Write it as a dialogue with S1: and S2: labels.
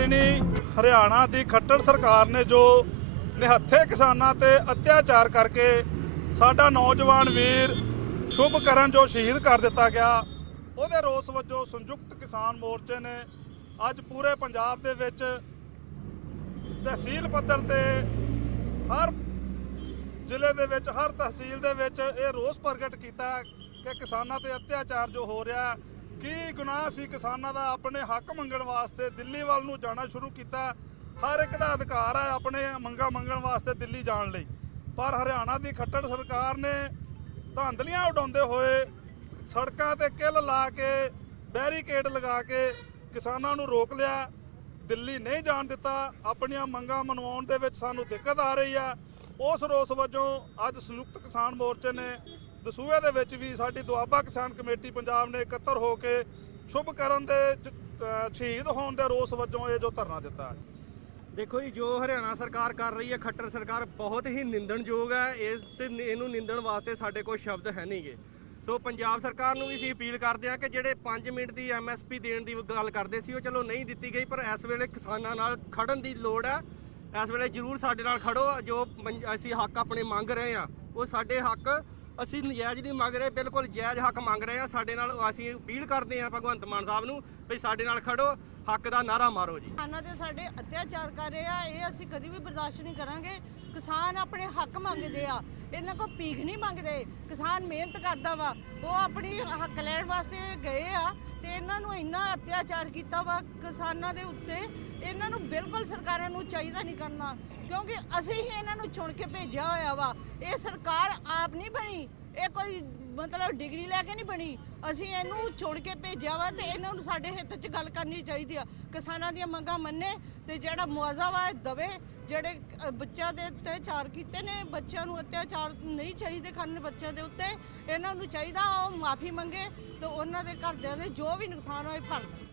S1: ਦਿਨੀ ਹਰਿਆਣਾ ਦੀ ਖੱਟੜ ਸਰਕਾਰ ਨੇ ਜੋ ਨਿਹੱਥੇ ਕਿਸਾਨਾਂ ਤੇ ਅਤਿਆਚਾਰ ਕਰਕੇ ਸਾਡਾ ਨੌਜਵਾਨ ਵੀਰ ਸ਼ੁਭਕਰਨ ਜੋ ਸ਼ਹੀਦ ਕਰ ਦਿੱਤਾ ਗਿਆ, ਉਹਦੇ ਰੋਸ ਵਜੋਂ ਸੰਯੁਕਤ ਕਿਸਾਨ ਮੋਰਚੇ ਨੇ ਅੱਜ ਪੂਰੇ ਪੰਜਾਬ ਦੇ ਵਿੱਚ ਤਹਿਸੀਲ ਪੱਧਰ ਤੇ ਹਰ ਜ਼ਿਲ੍ਹੇ ਦੇ ਵਿੱਚ, ਹਰ ਤਹਿਸੀਲ ਦੇ ਵਿੱਚ ਇਹ ਰੋਸ ਪ੍ਰਗਟ ਕੀਤਾ ਕਿ ਕਿਸਾਨਾਂ ਤੇ ਅਤਿਆਚਾਰ ਜੋ ਹੋ ਰਿਹਾ ਹੈ। ਕੀ ਗੁਨਾਹ ਸੀ ਕਿਸਾਨਾਂ ਦਾ? ਆਪਣੇ ਹੱਕ ਮੰਗਣ ਵਾਸਤੇ ਦਿੱਲੀ ਵੱਲ ਨੂੰ ਜਾਣਾ ਸ਼ੁਰੂ ਕੀਤਾ। ਹਰ ਇੱਕ ਦਾ ਅਧਿਕਾਰ ਹੈ ਆਪਣੇ ਮੰਗਾਂ ਮੰਗਣ ਵਾਸਤੇ ਦਿੱਲੀ ਜਾਣ ਲਈ। ਪਰ ਹਰਿਆਣਾ ਦੀ ਖੱਟੜ ਸਰਕਾਰ ਨੇ ਧਾਂਦਲੀਆਂ ਉਡਾਉਂਦੇ ਹੋਏ ਸੜਕਾਂ ਤੇ ਕਿੱਲ ਲਾ ਕੇ, ਬੈਰੀਕੇਡ ਲਗਾ ਕੇ ਕਿਸਾਨਾਂ ਨੂੰ ਰੋਕ ਲਿਆ। ਦਿੱਲੀ ਨਹੀਂ ਜਾਣ ਦਿੱਤਾ। ਆਪਣੀਆਂ ਮੰਗਾਂ ਮਨਵਾਉਣ ਦੇ ਵਿੱਚ ਸਾਨੂੰ ਦਿੱਕਤ ਆ ਰਹੀ ਆ। ਉਸ ਰੋਸ ਵਜੋਂ ਅੱਜ ਸੰਯੁਕਤ ਕਿਸਾਨ ਮੋਰਚੇ ਨੇ ਦਸੂਹੇ ਦੇ ਵਿੱਚ ਵੀ ਸਾਡੀ ਦੁਆਬਾ ਕਿਸਾਨ ਕਮੇਟੀ ਪੰਜਾਬ ਨੇ ਇਕੱਤਰ ਹੋ ਕੇ ਸ਼ੁਭ ਕਰਨ ਦੇ ਸ਼ਹੀਦ ਹੋਣ ਦੇ ਰੋਸ ਵਜੋਂ ਇਹ ਜੋ ਧਰਨਾ ਦਿੱਤਾ
S2: ਦੇਖੋ ਜੀ, ਜੋ ਹਰਿਆਣਾ ਸਰਕਾਰ ਕਰ ਰਹੀ ਹੈ, ਖੱਟਰ ਸਰਕਾਰ ਬਹੁਤ ਹੀ ਨਿੰਦਣਯੋਗ ਹੈ। ਇਸ ਇਹਨੂੰ ਨਿੰਦਣ ਵਾਸਤੇ ਸਾਡੇ ਕੋਲ ਸ਼ਬਦ ਹੈ ਨਹੀਂਗੇ ਸੋ ਪੰਜਾਬ ਸਰਕਾਰ ਨੂੰ ਵੀ ਅਸੀਂ ਅਪੀਲ ਕਰਦੇ ਹਾਂ ਕਿ ਜਿਹੜੇ 5 ਮਿੰਟ ਦੀ ਐਮਐਸਪੀ ਦੇਣ ਦੀ ਗੱਲ ਕਰਦੇ ਸੀ, ਉਹ ਚਲੋ ਨਹੀਂ ਦਿੱਤੀ ਗਈ, ਪਰ ਇਸ ਵੇਲੇ ਕਿਸਾਨਾਂ ਨਾਲ ਖੜਨ ਦੀ ਲੋੜ ਹੈ। ਇਸ ਵੇਲੇ ਜ਼ਰੂਰ ਸਾਡੇ ਨਾਲ ਖੜੋ, ਜੋ ਅਸੀਂ ਹੱਕ ਆਪਣੇ ਮੰਗ ਰਹੇ ਹਾਂ, ਉਹ ਸਾਡੇ ਹੱਕ ਅਸੀਂ ਨਜਾਇਜ਼ ਨਹੀਂ ਮੰਗ ਰਹੇ, ਬਿਲਕੁਲ ਜਾਇਜ਼ ਹੱਕ ਮੰਗ ਰਹੇ ਹਾਂ। ਸਾਡੇ ਨਾਲ ਅਸੀਂ ਅਪੀਲ ਕਰਦੇ ਹਾਂ ਭਗਵੰਤ ਮਾਨ ਸਾਹਿਬ ਨੂੰ ਵੀ ਸਾਡੇ ਨਾਲ ਖੜੋ, ਹੱਕ ਦਾ ਨਾਰਾ ਮਾਰੋ ਜੀ।
S3: ਕਿਸਾਨਾਂ ਦੇ ਸਾਡੇ ਅਤਿਆਚਾਰ ਕਰ ਰਹੇ ਆ, ਇਹ ਅਸੀਂ ਕਦੀ ਵੀ ਬਰਦਾਸ਼ਤ ਨਹੀਂ ਕਰਾਂਗੇ। ਕਿਸਾਨ ਆਪਣੇ ਹੱਕ ਮੰਗਦੇ ਆ, ਇਹਨਾਂ ਕੋ ਭੀਖ ਨਹੀਂ ਮੰਗਦੇ। ਕਿਸਾਨ ਮਿਹਨਤ ਕਰਦਾ ਵਾ, ਉਹ ਆਪਣੀ ਹੱਕ ਲੈਣ ਵਾਸਤੇ ਗਏ ਆ। ਤੇ ਇਹਨਾਂ ਨੂੰ ਇੰਨਾ ਅਤਿਆਚਾਰ ਕੀਤਾ ਵਾ ਕਿਸਾਨਾਂ ਦੇ ਉੱਤੇ, ਇਹਨਾਂ ਨੂੰ ਬਿਲਕੁਲ ਸਰਕਾਰਾਂ ਨੂੰ ਚਾਹੀਦਾ ਨਹੀਂ ਕਰਨਾ, ਕਿਉਂਕਿ ਅਸੀਂ ਹੀ ਇਹਨਾਂ ਨੂੰ ਚੁਣ ਕੇ ਭੇਜਿਆ ਹੋਇਆ ਵਾ। ਇਹ ਸਰਕਾਰ ਆਪ ਨਹੀਂ ਬਣੀ, ਇਹ ਕੋਈ ਮਤਲਬ ਡਿਗਰੀ ਲੈ ਕੇ ਨਹੀਂ ਬਣੀ। ਅਸੀਂ ਇਹਨੂੰ ਚੁਣ ਕੇ ਭੇਜਿਆ ਵਾ ਤੇ ਇਹਨਾਂ ਨੂੰ ਸਾਡੇ ਹਿੱਤ 'ਚ ਗੱਲ ਕਰਨੀ ਚਾਹੀਦੀ ਆ। ਕਿਸਾਨਾਂ ਦੀਆਂ ਮੰਗਾਂ ਮੰਨੇ ਤੇ ਜਿਹੜਾ ਮੁਆਵਜ਼ਾ ਵਾ ਇਹ ਦਵੇ ਜਿਹੜੇ ਅ, ਬੱਚਿਆਂ ਦੇ ਅਤਿਆਚਾਰ ਕੀਤੇ ਨੇ ਬੱਚਿਆਂ ਨੂੰ ਅਤਿਆਚਾਰ ਨਹੀਂ ਚਾਹੀਦੇ ਕਰਨ ਬੱਚਿਆਂ ਦੇ ਉੱਤੇ ਇਹਨਾਂ ਨੂੰ ਚਾਹੀਦਾ ਉਹ ਮਾਫੀ ਮੰਗੇ ਤੇ ਉਹਨਾਂ ਦੇ ਘਰਦਿਆਂ ਦੇ ਜੋ ਵੀ ਨੁਕਸਾਨ ਹੋਏ ਭਰਨ